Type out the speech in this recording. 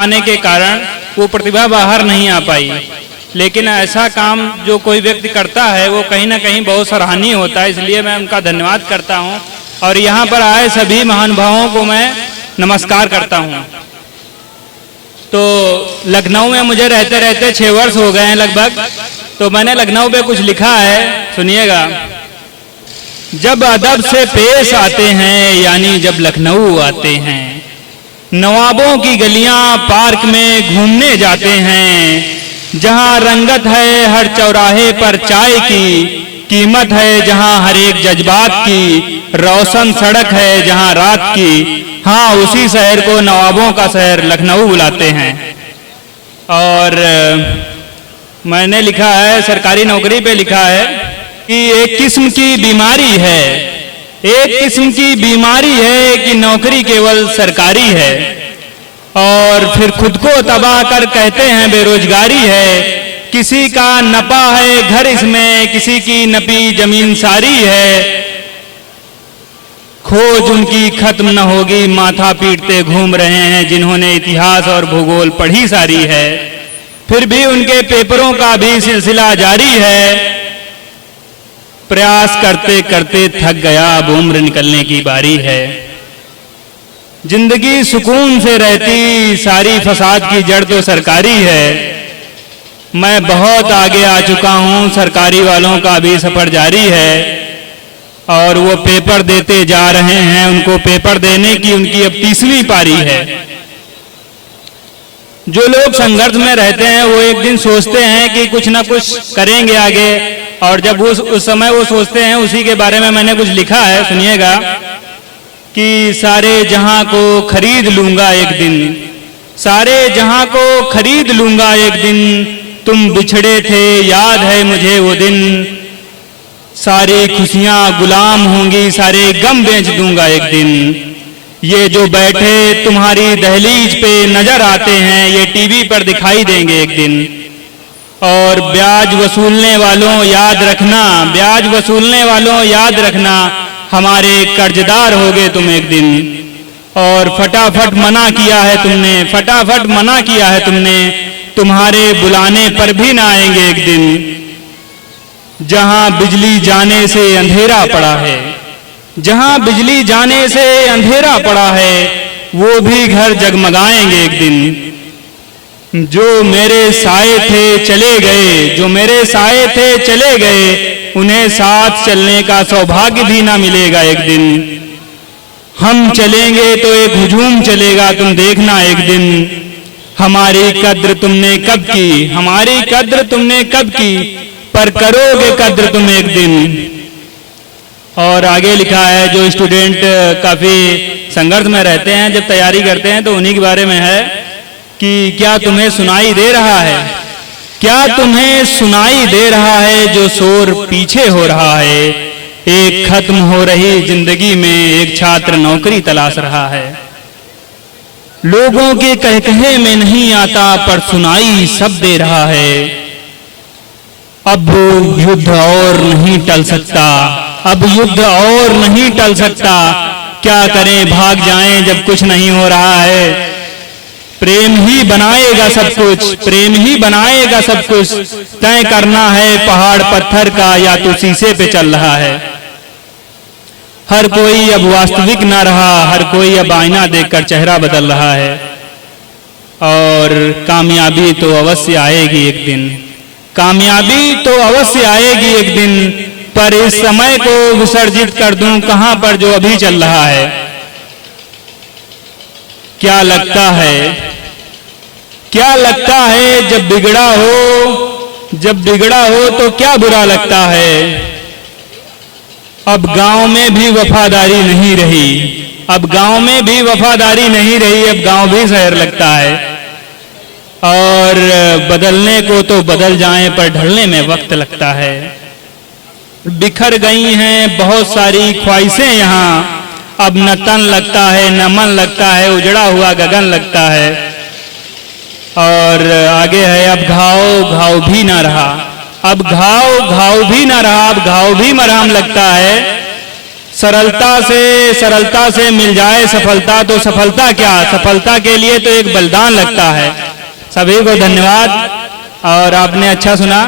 आने के कारण वो प्रतिभा बाहर नहीं आ पाई। लेकिन ऐसा काम जो कोई व्यक्ति करता है वो कहीं ना कहीं बहुत सराहनीय होता है, इसलिए मैं उनका धन्यवाद करता हूं और यहाँ पर आए सभी महानुभावों को मैं नमस्कार करता हूं। तो लखनऊ में मुझे रहते रहते 6 वर्ष हो गए हैं लगभग, तो मैंने लखनऊ पे कुछ लिखा है, सुनिएगा। जब अदब से पेश आते हैं यानी जब लखनऊ आते हैं, नवाबों की गलियां पार्क में घूमने जाते हैं, जहां रंगत है हर चौराहे पर चाय की, कीमत है जहां हर एक जज्बात की, रोशन सड़क है जहां रात की, हाँ उसी शहर को नवाबों का शहर लखनऊ बुलाते हैं। और मैंने लिखा है, सरकारी नौकरी पे लिखा है कि एक किस्म की बीमारी है, एक किस्म की बीमारी है कि नौकरी केवल सरकारी है, और फिर खुद को तबाह कर कहते हैं बेरोजगारी है। किसी का नपा है घर इसमें, किसी की नपी जमीन सारी है, खोज उनकी खत्म न होगी, माथा पीटते घूम रहे हैं जिन्होंने इतिहास और भूगोल पढ़ी सारी है। फिर भी उनके पेपरों का भी सिलसिला जारी है, प्रयास करते करते थक गया, अब उम्र निकलने की बारी है। जिंदगी सुकून से रहती, सारी फसाद की जड़ तो सरकारी है। मैं बहुत आगे आ चुका हूं, सरकारी वालों का भी सफर जारी है, और वो पेपर देते जा रहे हैं, उनको पेपर देने की उनकी अब 30वीं पारी है। जो लोग संघर्ष में रहते हैं वो एक दिन सोचते हैं कि कुछ ना कुछ करेंगे आगे, और जब उस समय वो सोचते हैं, उसी के बारे में मैंने कुछ लिखा है, सुनिएगा कि सारे जहां को खरीद लूंगा एक दिन, सारे जहां को खरीद लूंगा एक दिन, तुम बिछड़े थे याद है मुझे वो दिन, सारी खुशियां गुलाम होंगी, सारे गम बेच दूंगा एक दिन। ये जो बैठे तुम्हारी दहलीज पे नजर आते हैं, ये टीवी पर दिखाई देंगे एक दिन। और ब्याज वसूलने वालों याद रखना, ब्याज वसूलने वालों याद रखना, हमारे कर्जदार होगे तुम एक दिन। और फटाफट मना किया है तुमने, फटाफट मना किया है तुमने, तुम्हारे बुलाने पर भी ना आएंगे एक दिन। जहां बिजली जाने से अंधेरा पड़ा है, जहां बिजली जाने से अंधेरा पड़ा है, वो भी घर जगमगाएंगे एक दिन। जो मेरे साए थे चले गए, जो मेरे साए थे चले गए, उन्हें साथ चलने का सौभाग्य भी ना मिलेगा एक दिन। हम चलेंगे तो एक हुजूम चलेगा, तुम देखना एक दिन। हमारी कद्र तुमने कब की, हमारी कद्र तुमने कब की, पर करोगे कद्र तुम एक दिन। और आगे लिखा है, जो स्टूडेंट काफी संघर्ष में रहते हैं, जब तैयारी करते हैं, तो उन्हीं के बारे में है कि क्या तुम्हें सुनाई दे रहा है, क्या तुम्हें सुनाई दे रहा है जो शोर पीछे हो रहा है। एक खत्म हो रही जिंदगी में एक छात्र नौकरी तलाश रहा है। लोगों के कहकहे में नहीं आता, पर सुनाई सब दे रहा है। अब युद्ध और नहीं टल सकता, अब युद्ध और नहीं टल सकता, क्या करें भाग जाएं जब कुछ नहीं हो रहा है। प्रेम ही बनाएगा सब कुछ, प्रेम ही बनाएगा सब कुछ, तय करना है पहाड़ पत्थर का या तो शीशे पे चल रहा है। हर कोई अब वास्तविक ना रहा, हर कोई अब आईना देखकर चेहरा बदल रहा है। और कामयाबी तो अवश्य आएगी एक दिन, कामयाबी तो अवश्य आएगी एक दिन, पर इस समय को विसर्जित कर दूं कहां पर जो अभी चल रहा है। क्या लगता है, क्या लगता है जब बिगड़ा हो, जब बिगड़ा हो तो क्या बुरा लगता है। अब गांव में भी वफादारी नहीं रही, अब गांव में भी वफादारी नहीं रही, अब गांव भी शहर लगता है। और बदलने को तो बदल जाएं, पर ढलने में वक्त लगता है। बिखर गई हैं बहुत सारी ख्वाहिशें यहाँ, अब न तन लगता है न मन लगता है, उजड़ा हुआ गगन लगता है। और आगे है, अब घाव घाव भी ना रहा, अब घाव घाव भी ना रहा, अब घाव भी मरहम लगता है। सरलता से मिल जाए सफलता तो सफलता क्या, सफलता के लिए तो एक बलिदान लगता है। सभी को धन्यवाद और आपने अच्छा सुना।